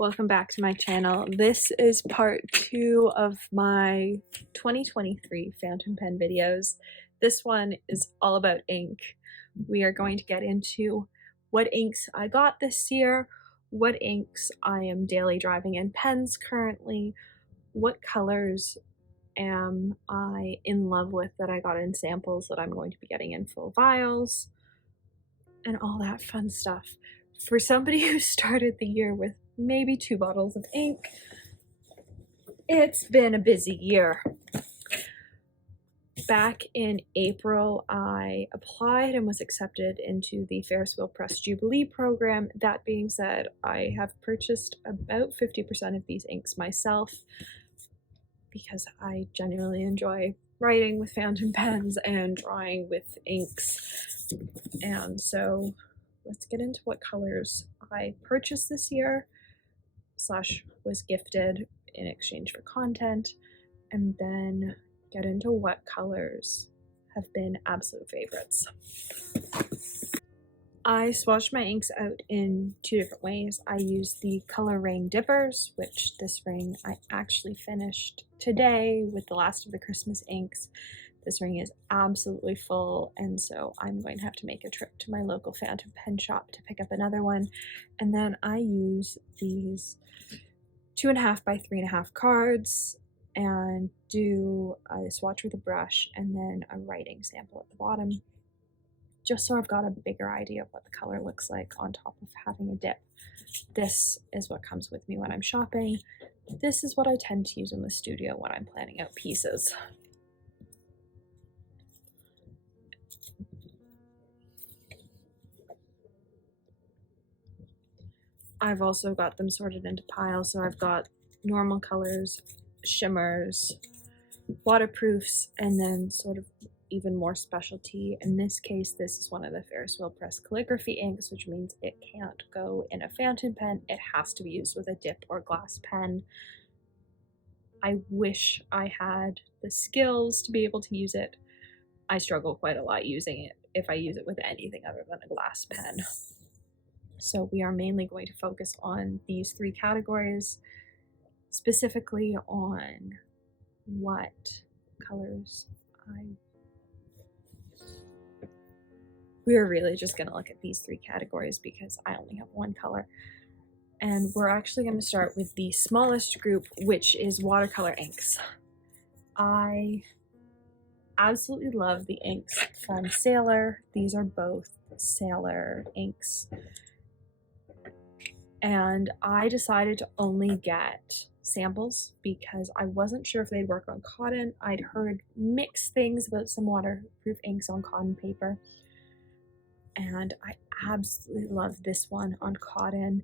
Welcome back to my channel. This is part 2 of my 2023 fountain pen videos. This one is all about ink. We are going to get into what inks I got this year, what inks I am daily driving in pens currently, what colors am I in love with that I got in samples that I'm going to be getting in full vials, and all that fun stuff. For somebody who started the year with maybe 2 bottles of ink, it's been a busy year. Back in April, I applied and was accepted into the Ferris Wheel Press Jubilee program. That being said, I have purchased about 50% of these inks myself because I genuinely enjoy writing with fountain pens and drawing with inks. And so let's get into what colors I purchased this year / was gifted in exchange for content, and then get into what colors have been absolute favorites. I swatched my inks out in 2 different ways. I used the color ring dippers, which this ring I actually finished today with the last of the Christmas inks. This ring is absolutely full, and so I'm going to have to make a trip to my local fountain pen shop to pick up another one. And then I use these 2.5 by 3.5 cards and do a swatch with a brush and then a writing sample at the bottom, just so I've got a bigger idea of what the color looks like on top of having a dip. This is what comes with me when I'm shopping. This is what I tend to use in the studio when I'm planning out pieces. I've also got them sorted into piles, so I've got normal colors, shimmers, waterproofs, and then sort of even more specialty. In this case, this is one of the Ferris Wheel Press calligraphy inks, which means it can't go in a fountain pen. It has to be used with a dip or glass pen. I wish I had the skills to be able to use it. I struggle quite a lot using it if I use it with anything other than a glass pen. So we are mainly going to focus on these 3 categories, specifically on what colors we're really just going to look at these 3 categories because I only have 1 color. And we're actually going to start with the smallest group, which is watercolor inks. I absolutely love the inks from Sailor. These are both Sailor inks. And I decided to only get samples because I wasn't sure if they'd work on cotton. I'd heard mixed things about some waterproof inks on cotton paper, and I absolutely love this one on cotton.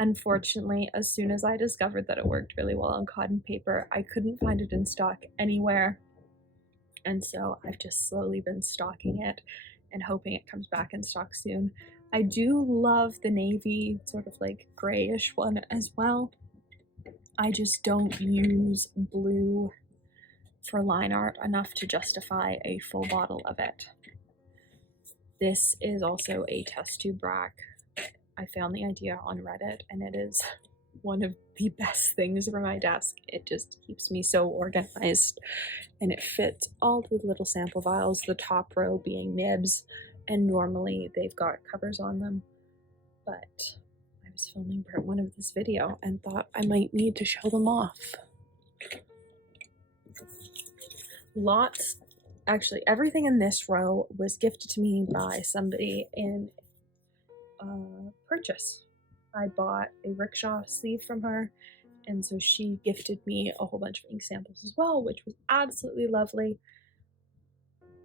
Unfortunately, as soon as I discovered that it worked really well on cotton paper, I couldn't find it in stock anywhere, and so I've just slowly been stocking it and hoping it comes back in stock soon. I do love the navy, sort of like grayish one as well. I just don't use blue for line art enough to justify a full bottle of it. This is also a test tube rack. I found the idea on Reddit, and it is one of the best things for my desk. It just keeps me so organized, and it fits all the little sample vials, the top row being nibs, and normally they've got covers on them, but I was filming part 1 of this video and thought I might need to show them off. Actually everything in this row was gifted to me by somebody in purchase. I bought a rickshaw sleeve from her, and so she gifted me a whole bunch of ink samples as well, which was absolutely lovely.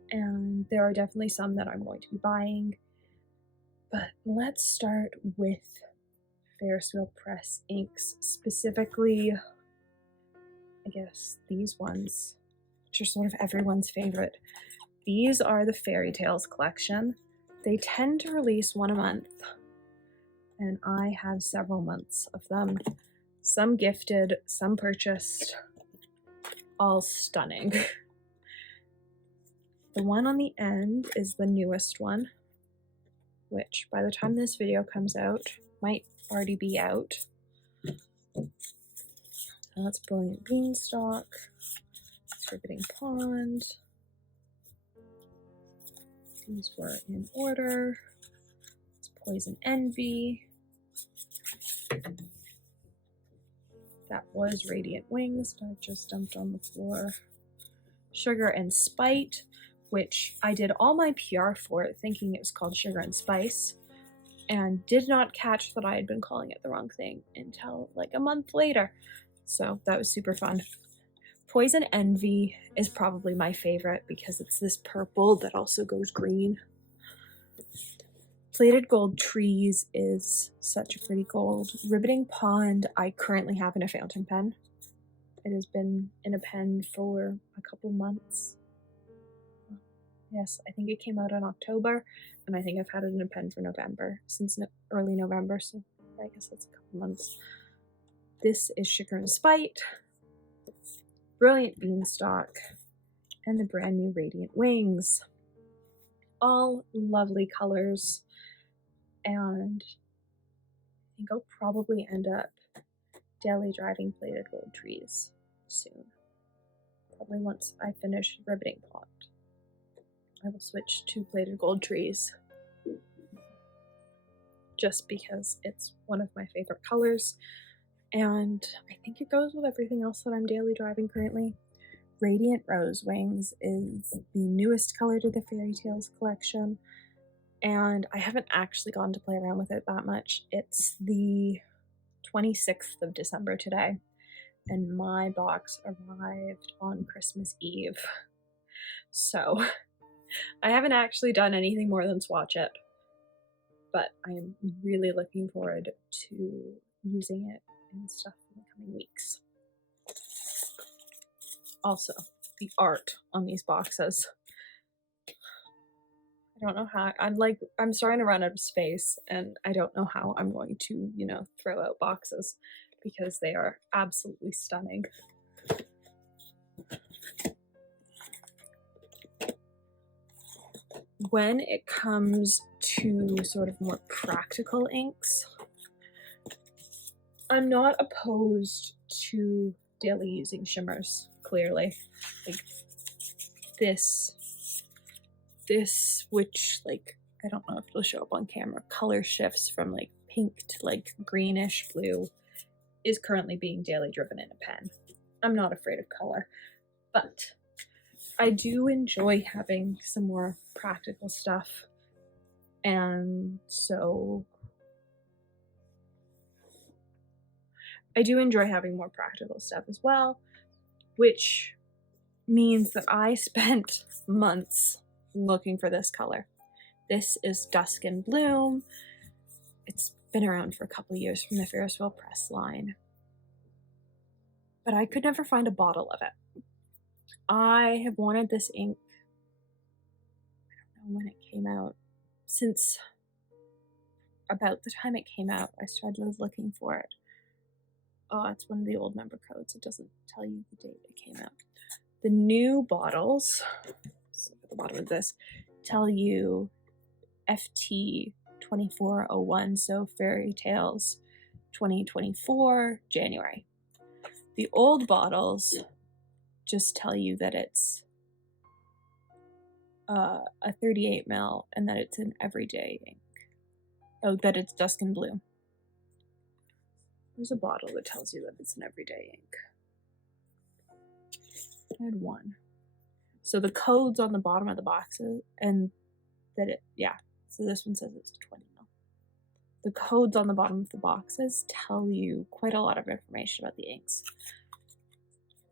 And there are definitely some that I'm going to be buying. But let's start with Ferris Wheel Press inks, specifically, I guess, these ones, which are sort of everyone's favorite. These are the FerriTales collection. They tend to release 1 a month, and I have several months of them. Some gifted, some purchased, all stunning. The one on the end is the newest one, which by the time this video comes out might already be out. That's Brilliant Beanstalk. It's Riveting Pond. These were in order. It's Poison Envy. That was Radiant Wings that I just dumped on the floor. Sugar and Spite, which I did all my PR for it thinking it was called Sugar and Spice, and did not catch that I had been calling it the wrong thing until like a month later. So that was super fun. Poison Envy is probably my favorite because it's this purple that also goes green. Plated Gold Trees is such a pretty gold. Riveting Pond I currently have in a fountain pen. It has been in a pen for a couple months. Yes, I think it came out in October, and I think I've had it in a pen for November, since early November, so I guess that's a couple months. This is Sugar and Spite, Brilliant Beanstalk, and the brand new Radiant Wings. All lovely colors, and I think I'll probably end up daily driving Plated Gold Trees soon. Probably once I finish Riveting Pond. I will switch to Plated Gold Trees just because it's one of my favorite colors, and I think it goes with everything else that I'm daily driving currently. Radiant Rose Wings is the newest color to the FerriTales collection, and I haven't actually gone to play around with it that much. It's the 26th of December today, and my box arrived on Christmas Eve. So I haven't actually done anything more than swatch it, but I am really looking forward to using it and stuff in the coming weeks. Also, the art on these boxes. I don't know how, I'm starting to run out of space, and I don't know how I'm going to, throw out boxes because they are absolutely stunning. When it comes to sort of more practical inks, I'm not opposed to daily using shimmers, clearly. Like this, which, like, I don't know if it'll show up on camera, color shifts from like pink to like greenish blue, is currently being daily driven in a pen. I'm not afraid of color, but I do enjoy having some more practical stuff, and so I do enjoy having more practical stuff as well, which means that I spent months looking for this color. This is Dusk and Bloom. It's been around for a couple of years from the Ferris Wheel Press line, but I could never find a bottle of it. I have wanted this ink, I don't know when it came out, since about the time it came out. I started looking for it. Oh, it's one of the old member codes. It doesn't tell you the date it came out. The new bottles, so at the bottom of this, tell you FT 2401, so FerriTales 2024, January. The old bottles just tell you that it's a 38 ml and that it's an everyday ink. Oh, that it's Dusk and Bloom. There's a bottle that tells you that it's an everyday ink. I had one. So the code's on the bottom of the boxes, and that it, so this one says it's a 20 ml. The codes on the bottom of the boxes tell you quite a lot of information about the inks,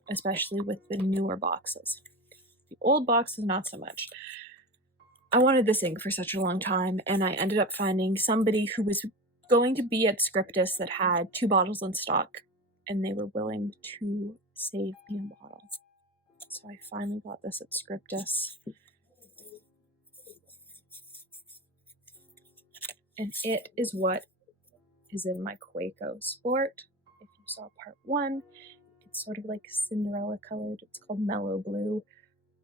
especially with the newer boxes. The old boxes, not so much. I wanted this ink for such a long time, and I ended up finding somebody who was going to be at Scriptus that had 2 bottles in stock, and they were willing to save me a bottle. So I finally got this at Scriptus. And it is what is in my Quaco Sport. If you saw part 1, it's sort of like Cinderella colored. It's called Mellow Blue,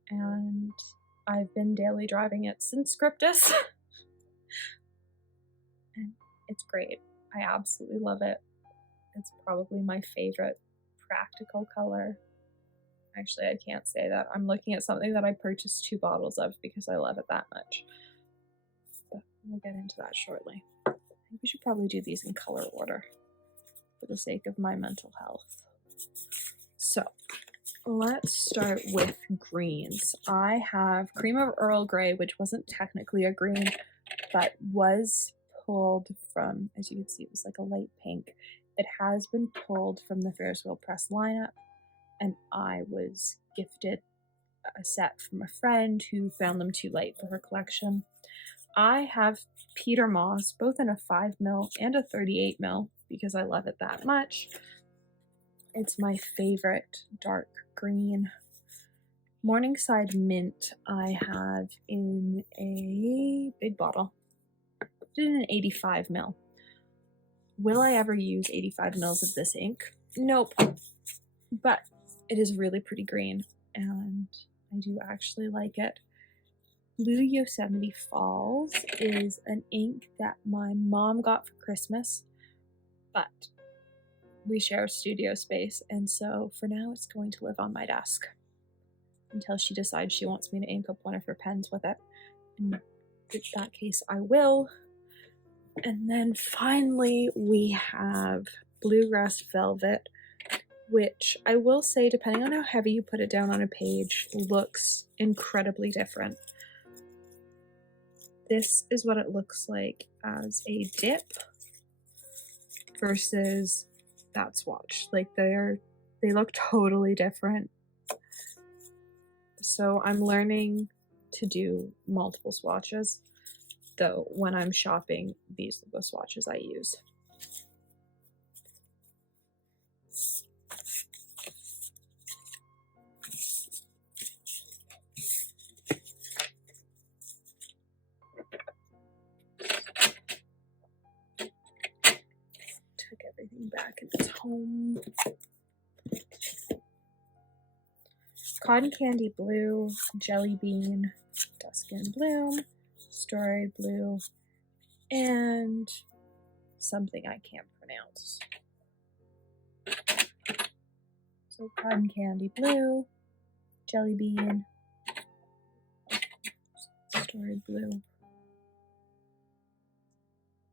and I've been daily driving it since Scriptus. And it's great. I absolutely love it. It's probably my favorite practical color. Actually, I can't say that. I'm looking at something that I purchased 2 bottles of because I love it that much. But we'll get into that shortly. I think we should probably do these in color order for the sake of my mental health. So let's start with greens. I have Cream of Earl Grey, which wasn't technically a green, but was pulled from, as you can see, it was like a light pink. It has been pulled from the Ferris Wheel Press lineup, and I was gifted a set from a friend who found them too light for her collection. I have Peter Moss, both in a 5mm and a 38mm, because I love it that much. It's my favorite dark green. Morningside Mint I have in a big bottle. In an 85ml. Will I ever use 85 mils of this ink? Nope. But it is really pretty green, and I do actually like it. Blue Yosemite Falls is an ink that my mom got for Christmas, but we share a studio space, and so for now it's going to live on my desk until she decides she wants me to ink up one of her pens with it. In that case, I will. And then finally we have Bluegrass Velvet, which I will say, depending on how heavy you put it down on a page, looks incredibly different. This is what it looks like as a dip versus that swatch. Like they look totally different. So I'm learning to do multiple swatches, though when I'm shopping, these are the swatches I use. Took everything back in its home. Cotton Candy Blue, Jelly Bean, Dusk and Bloom, Storied Blue, and something I can't pronounce. So Cotton Candy Blue, Jelly Bean, Storied Blue.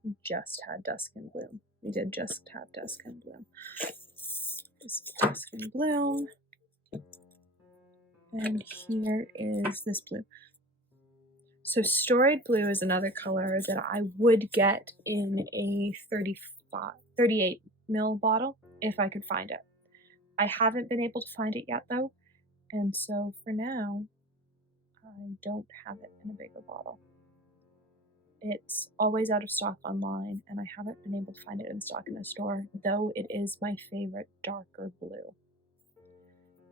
We just had Dusk and Bloom. We did just have Dusk and Bloom. This is Dusk and Bloom. And here is this blue. So Storied Blue is another color that I would get in a 38 mil bottle if I could find it. I haven't been able to find it yet though, and so for now I don't have it in a bigger bottle. It's always out of stock online, and I haven't been able to find it in stock in a store, though it is my favorite darker blue.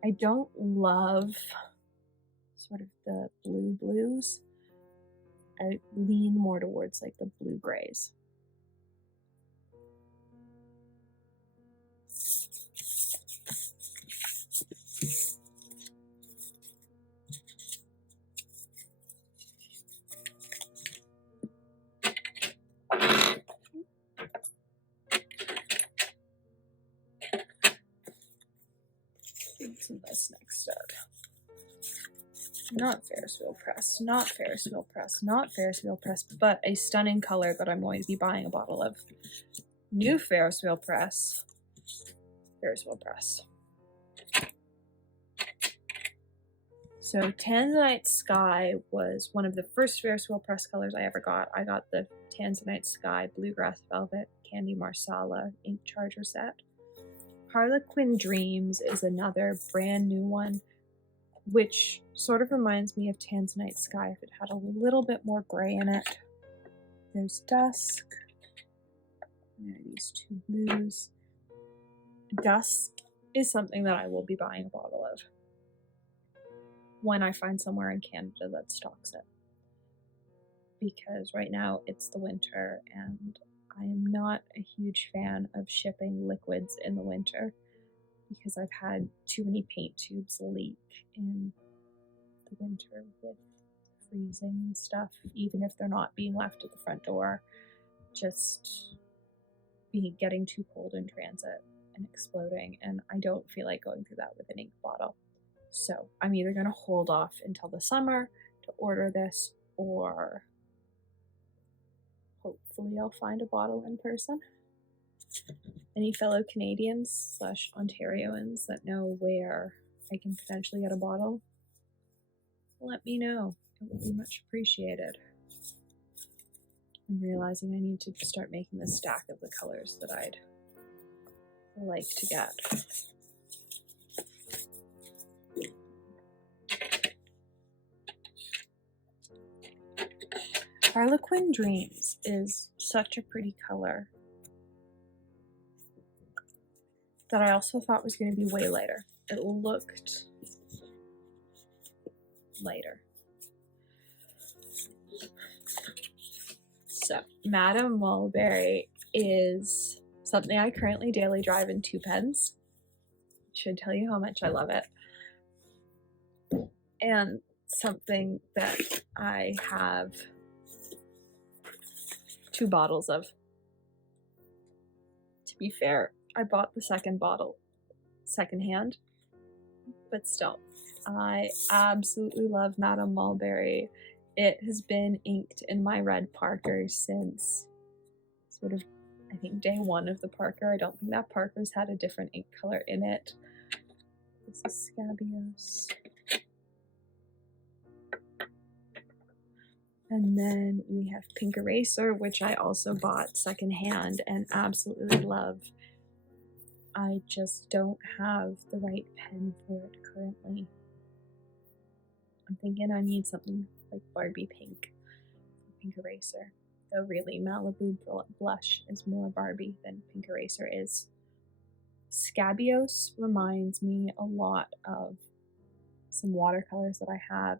I don't love sort of the blue blues. I lean more towards like the blue grays. Some this next up. Not Ferris Wheel Press, not Ferris Wheel Press, not Ferris Wheel Press, but a stunning color that I'm going to be buying a bottle of. New Ferris Wheel Press. Ferris Wheel Press. So Tanzanite Sky was one of the first Ferris Wheel Press colors I ever got. I got the Tanzanite Sky Bluegrass Velvet Candy Marsala ink charger set. Harlequin Dreams is another brand new one, which sort of reminds me of Tanzanite Sky if it had a little bit more gray in it. There's Dusk. There are these two blues. Dusk is something that I will be buying a bottle of when I find somewhere in Canada that stocks it. Because right now it's the winter, and I am not a huge fan of shipping liquids in the winter because I've had too many paint tubes leak in the winter with freezing and stuff, even if they're not being left at the front door, just be getting too cold in transit and exploding, and I don't feel like going through that with an ink bottle. So I'm either going to hold off until the summer to order this, or hopefully I'll find a bottle in person. Any fellow Canadians / Ontarians that know where I can potentially get a bottle, let me know. It would be much appreciated. I'm realizing I need to start making the stack of the colors that I'd like to get. Harlequin Dreams is such a pretty color that I also thought was going to be way lighter. It looked lighter. So, Madame Mulberry is something I currently daily drive in 2 pens. Should tell you how much I love it. And something that I have 2 bottles of. To be fair, I bought the second bottle secondhand, but still, I absolutely love Madame Mulberry. It has been inked in my red Parker since sort of, I think, day 1 of the Parker. I don't think that Parker's had a different ink color in it. This is Scabios. And then we have Pink Eraser, which I also bought secondhand and absolutely love. I just don't have the right pen for it currently. I'm thinking I need something like Barbie Pink for Pink Eraser. Though really, Malibu Blush is more Barbie than Pink Eraser is. Scabios reminds me a lot of some watercolors that I have,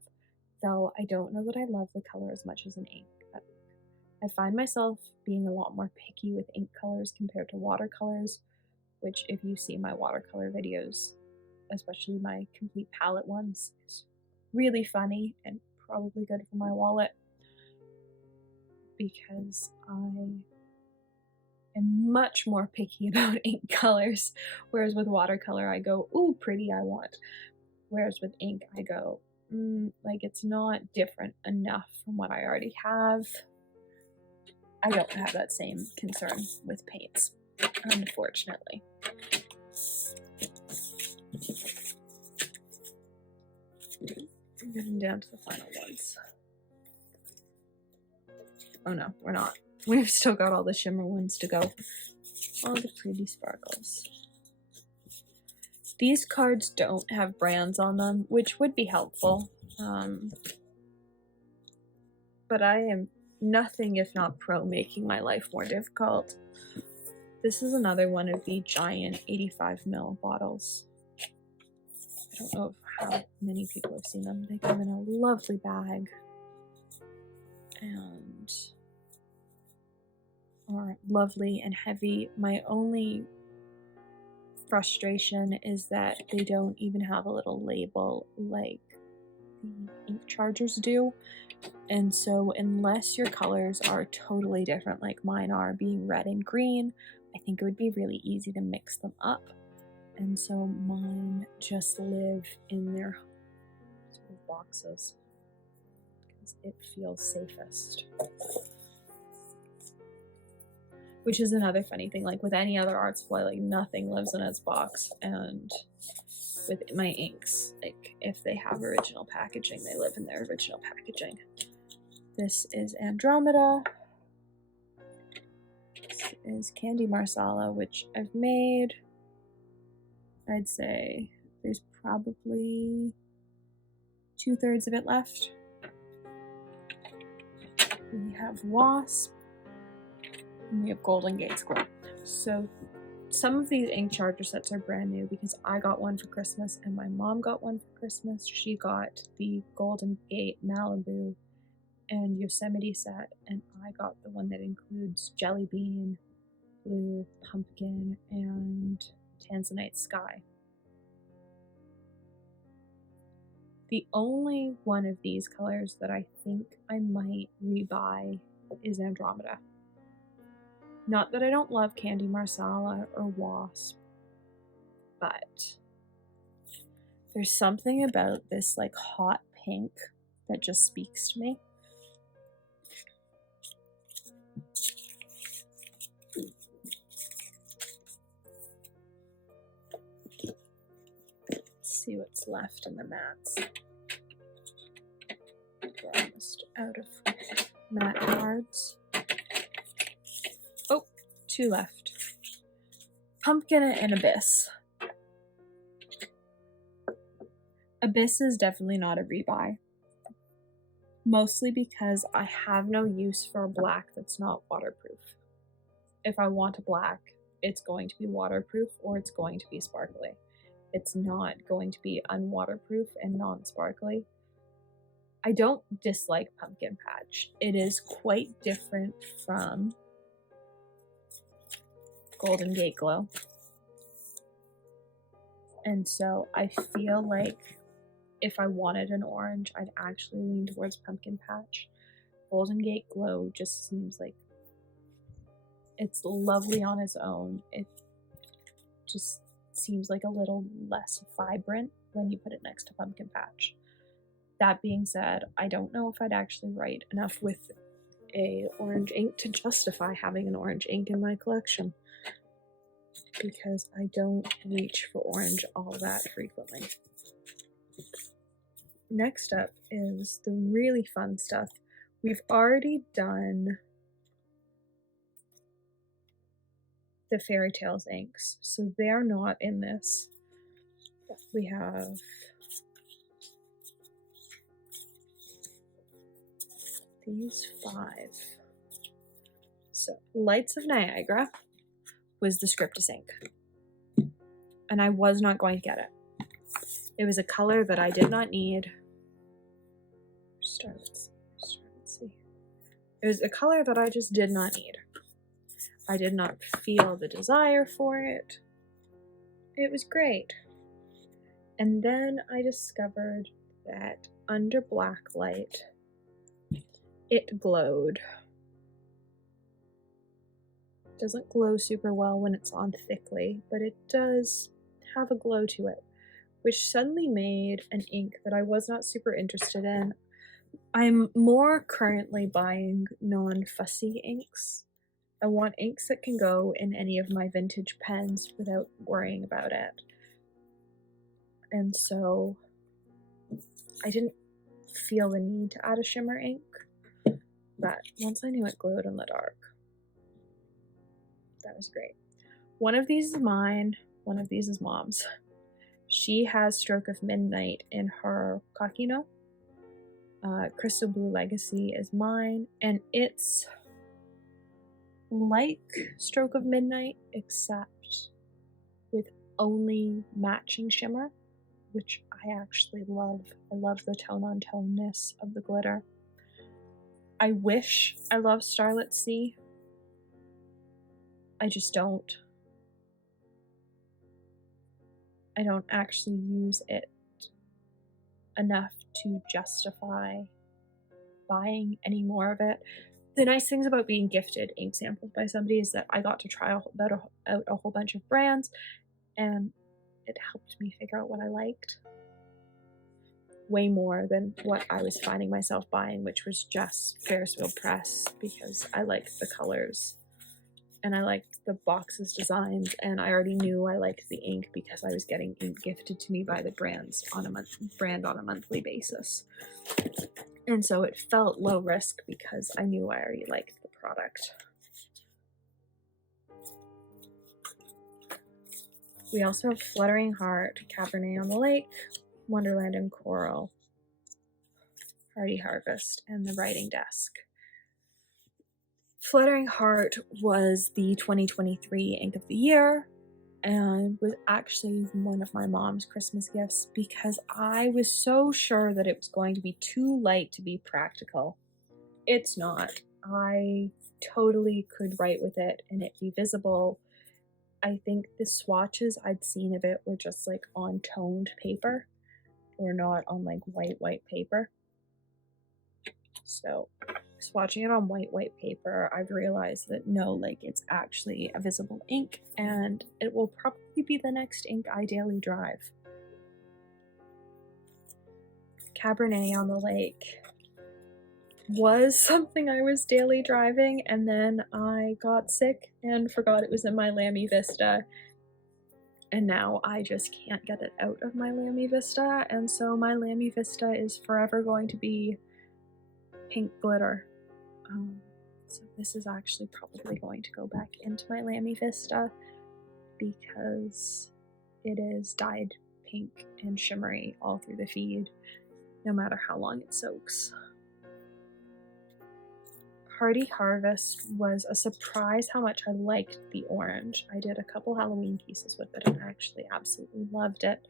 though I don't know that I love the color as much as an ink. I find myself being a lot more picky with ink colors compared to watercolors, which if you see my watercolor videos, especially my complete palette ones, is really funny and probably good for my wallet, because I am much more picky about ink colors, whereas with watercolor I go, ooh, pretty, I want. Whereas with ink I go, like it's not different enough from what I already have. I don't have that same concern with paints, unfortunately. I'm getting down to the final ones. Oh no, we're not. We've still got all the shimmer ones to go. All the pretty sparkles. These cards don't have brands on them, which would be helpful. But I am nothing if not pro making my life more difficult. This is another one of the giant 85ml bottles. I don't know how many people have seen them. They come in a lovely bag and are lovely and heavy. My only frustration is that they don't even have a little label like the ink chargers do. And so unless your colors are totally different like mine are, being red and green, I think it would be really easy to mix them up. And so mine just live in their sort of boxes because it feels safest. Which is another funny thing, like with any other art supply, like nothing lives in its box. And with my inks, like if they have original packaging, they live in their original packaging. This is Andromeda. This is Candy Marsala, which I've made. I'd say there's probably 2/3 of it left. We have Wasp. And we have Golden Gate Squirrel. So some of these ink charger sets are brand new because I got one for Christmas and my mom got one for Christmas. She got the Golden Gate Malibu and Yosemite set, and I got the one that includes Jelly Bean, Blue, Pumpkin, and Tanzanite Sky. The only one of these colors that I think I might rebuy is Andromeda. Not that I don't love Candy Marsala or Wasp, but there's something about this like hot pink that just speaks to me. Let's see what's left in the mats. We're almost out of matte cards. Oh, 2 left. Pumpkin and Abyss. Abyss is definitely not a rebuy. Mostly because I have no use for a black that's not waterproof. If I want a black, it's going to be waterproof or it's going to be sparkly. It's not going to be unwaterproof and non-sparkly. I don't dislike Pumpkin Patch. It is quite different from Golden Gate Glow. And so I feel like if I wanted an orange, I'd actually lean towards Pumpkin Patch. Golden Gate Glow just seems like it's lovely on its own. It just seems like a little less vibrant when you put it next to Pumpkin Patch. That being said, I don't know if I'd actually write enough with a orange ink to justify having an orange ink in my collection, because I don't reach for orange all that frequently. Next up is the really fun stuff. We've already done the FerriTales inks, so they're not in this. We have these 5. So, Lights of Niagara was the Scriptus ink, and I was not going to get it. It was a color that I did not need. Let's see. It was a color that I just did not need. I did not feel the desire for it. It was great. And then I discovered that under black light, it glowed. It doesn't glow super well when it's on thickly, but it does have a glow to it, which suddenly made an ink that I was not super interested in. I'm more currently buying non-fussy inks. I want inks that can go in any of my vintage pens without worrying about it. And so I didn't feel the need to add a shimmer ink, but once I knew it glowed in the dark, that was great. One of these is mine, one of these is Mom's. She has Stroke of Midnight in her Kakino. Crystal Blue Legacy is mine, and it's like Stroke of Midnight, except with only matching shimmer, which I actually love. I love the tone-on-tone-ness of the glitter. I wish I loved Starlit Sea. I just don't. I don't actually use it enough to justify buying any more of it. The nice things about being gifted ink samples by somebody is that I got to try out a whole bunch of brands, and it helped me figure out what I liked way more than what I was finding myself buying, which was just Ferris Wheel Press, because I liked the colors and I liked the box's designs, and I already knew I liked the ink because I was getting ink gifted to me by the brand on a monthly basis. And so it felt low risk because I knew I already liked the product. We also have Fluttering Heart, Cabernet on the Lake, Wonderland and Coral, Hardy Harvest, and the Writing Desk. Fluttering Heart was the 2023 Ink of the Year, and was actually one of my mom's Christmas gifts because I was so sure that it was going to be too light to be practical. It's not. I totally could write with it and it be visible. I think the swatches I'd seen of it were just like on toned paper, or not on like white paper. So swatching it on white paper, I've realized that no, like, it's actually a visible ink, and it will probably be the next ink I daily drive. Cabernet on the Lake was something I was daily driving, and then I got sick and forgot it was in my Lamy Vista, and now I just can't get it out of my Lamy Vista, and so my Lamy Vista is forever going to be pink glitter. So this is actually probably going to go back into my Lamy Vista because it is dyed pink and shimmery all through the feed, no matter how long it soaks. Hardy Harvest was a surprise how much I liked the orange. I did a couple Halloween pieces with it and actually absolutely loved it.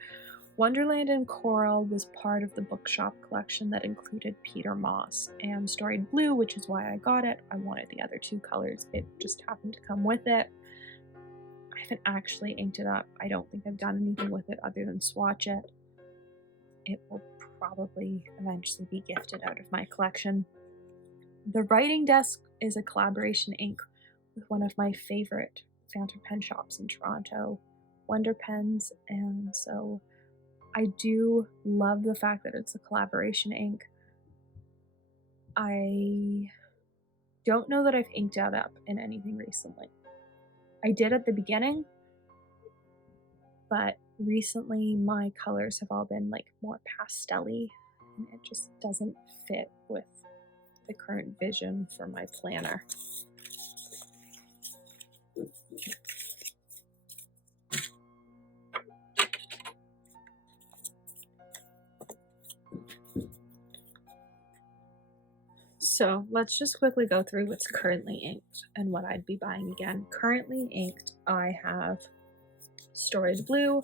Wonderland and Coral was part of the bookshop collection that included Peter Moss and Storied Blue, which is why I got it. I wanted the other two colors. It just happened to come with it. I haven't actually inked it up. I don't think I've done anything with it other than swatch it. It will probably eventually be gifted out of my collection. The Writing Desk is a collaboration ink with one of my favorite fountain pen shops in Toronto, Wonder Pens, and so I do love the fact that it's a collaboration ink. I don't know that I've inked it up in anything recently. I did at the beginning, but recently my colors have all been like more pastel-y, and it just doesn't fit with the current vision for my planner. So let's just quickly go through what's currently inked and what I'd be buying again. Currently inked, I have Storied Blue,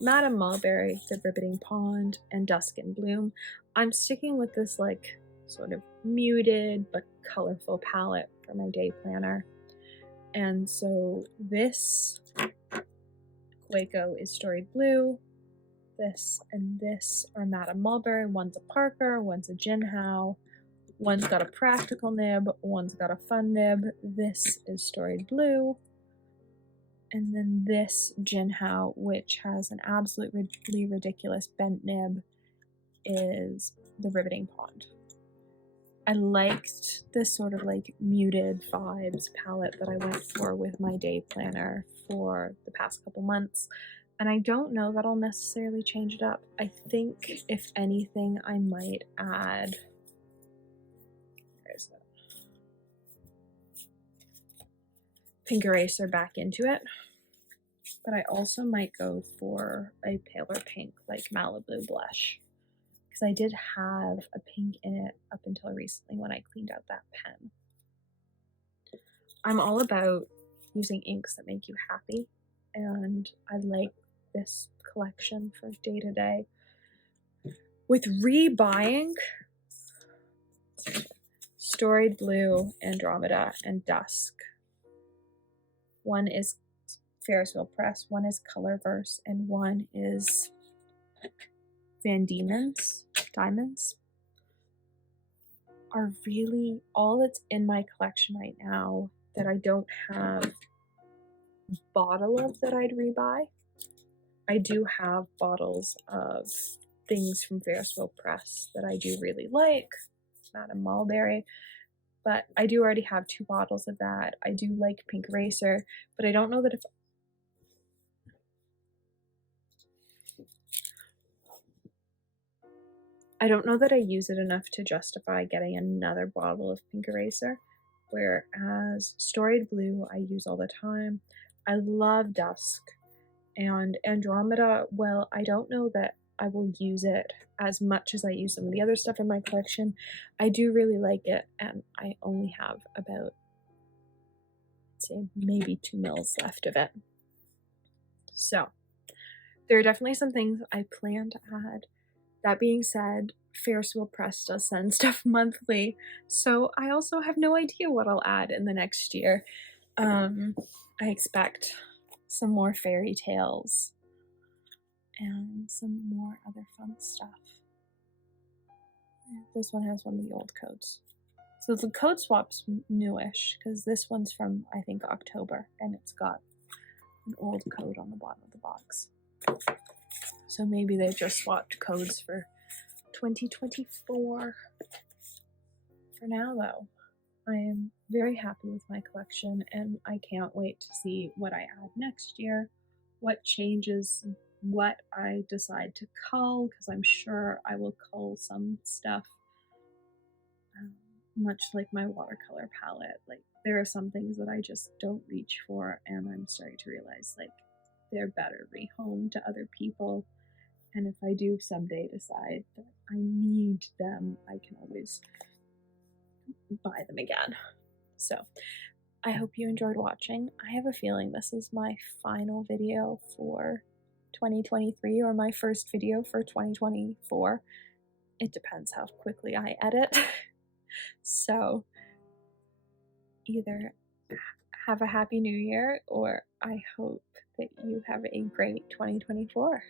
Madame Mulberry, The Riveting Pond, and Dusk and Bloom. I'm sticking with this like sort of muted but colorful palette for my day planner. And so this Waco is Storied Blue. This and this are Madame Mulberry. One's a Parker, one's a Jinhao. One's got a practical nib, one's got a fun nib. This is Storied Blue. And then this Jinhao, which has an absolutely ridiculous bent nib, is the Riveting Pond. I liked this sort of like muted vibes palette that I went for with my day planner for the past couple months. And I don't know that I'll necessarily change it up. I think if anything, I might add, where's that? Pink eraser back into it. But I also might go for a paler pink like Malibu blush, because I did have a pink in it up until recently when I cleaned out that pen. I'm all about using inks that make you happy, and I like this collection for day to day. With rebuying Storied Blue, Andromeda, and Dusk. One is Ferris Wheel Press, one is Colorverse, and one is Van Diemen's Diamonds. Are really all that's in my collection right now that I don't have a bottle of that I'd rebuy. I do have bottles of things from Ferris Wheel Press that I do really like, Madame Mulberry, but I do already have 2 bottles of that. I do like Pink Eraser, but I don't know that if I use it enough to justify getting another bottle of Pink Eraser, whereas Storied Blue I use all the time. I love Dusk, and Andromeda, well, I don't know that I will use it as much as I use some of the other stuff in my collection. I do really like it, and I only have about, let's say, maybe 2 mils left of it. So there are definitely some things I plan to add. That being said, Ferris Wheel Press does send stuff monthly, so I also have no idea what I'll add in the next year. I expect some more FerriTales and some more other fun stuff. This one has one of the old codes. So the code swap's newish, because this one's from, I think, October, and it's got an old code on the bottom of the box. So maybe they just swapped codes for 2024. For now, though, I am very happy with my collection, and I can't wait to see what I add next year, what changes, what I decide to cull, because I'm sure I will cull some stuff, much like my watercolor palette. Like, there are some things that I just don't reach for, and I'm starting to realize, like, they're better rehomed to other people. And if I do someday decide that I need them, I can always buy them again. So I hope you enjoyed watching. I have a feeling this is my final video for 2023, or my first video for 2024. It depends how quickly I edit. So either have a happy new year, or I hope that you have a great 2024.